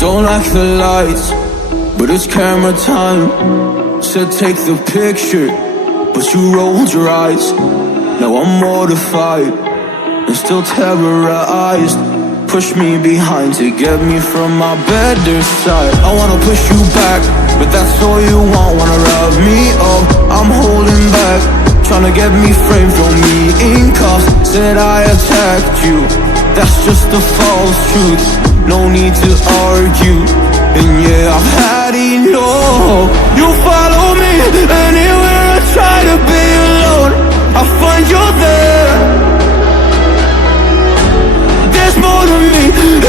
Don't like the lights, but it's camera time. Said take the picture, but you rolled your eyes. Now I'm mortified and still terrorized. Push me behind to get me from my better side. I wanna push you back, but that's all you want. Wanna rub me up, I'm holding back. Tryna get me framed, throw me in cuffs. Said I attacked you, that's just a false truth. No need to argue, and yeah, I've had enough. You follow me anywhere I try to be alone. I find you there. There's more to me.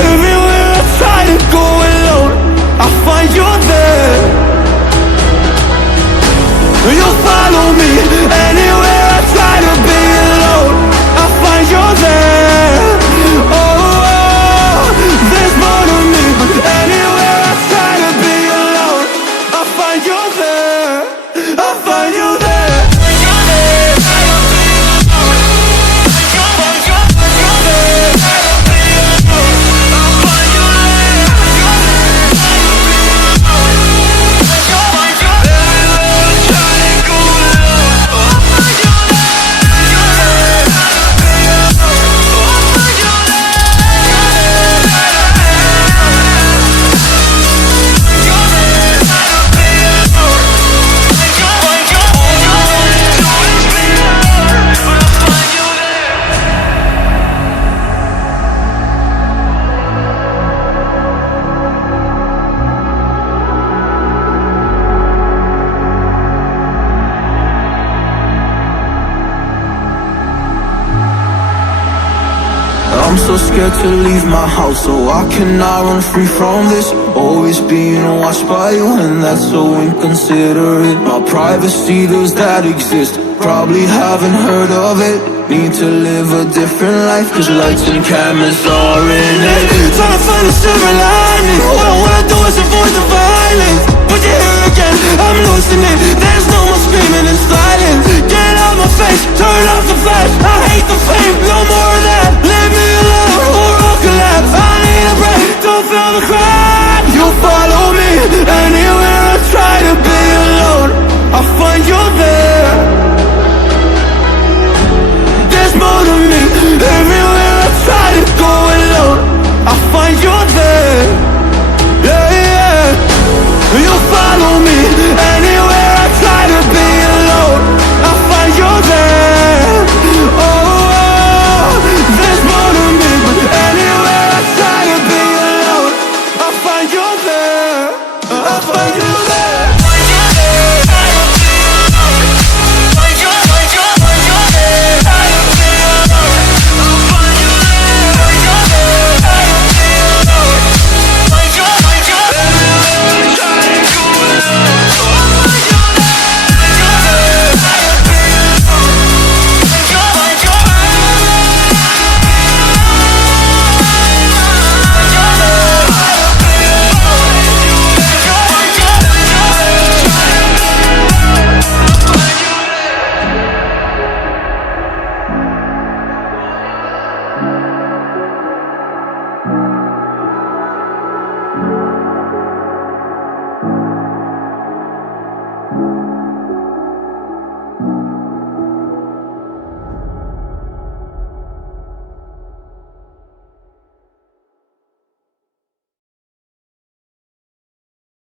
Everywhere I try to go alone, I find you there. You follow me anywhere I try to be alone, I find you there. Oh, there's more to me. Anywhere I try to be alone, I find you there. I find you there. I'm so scared to leave my house, so I cannot run free from this. Always being watched by you, and that's so inconsiderate. My privacy, does that exist? Probably haven't heard of it. Need to live a different life, cause lights and cameras are in it. Trying to find a silver lining. All I wanna do is avoid the violence, but you're here again, I'm losing it. There's no more screaming and silence. Get out my face, turn off the flash. I hate the fame, no more of that. Leave me alone.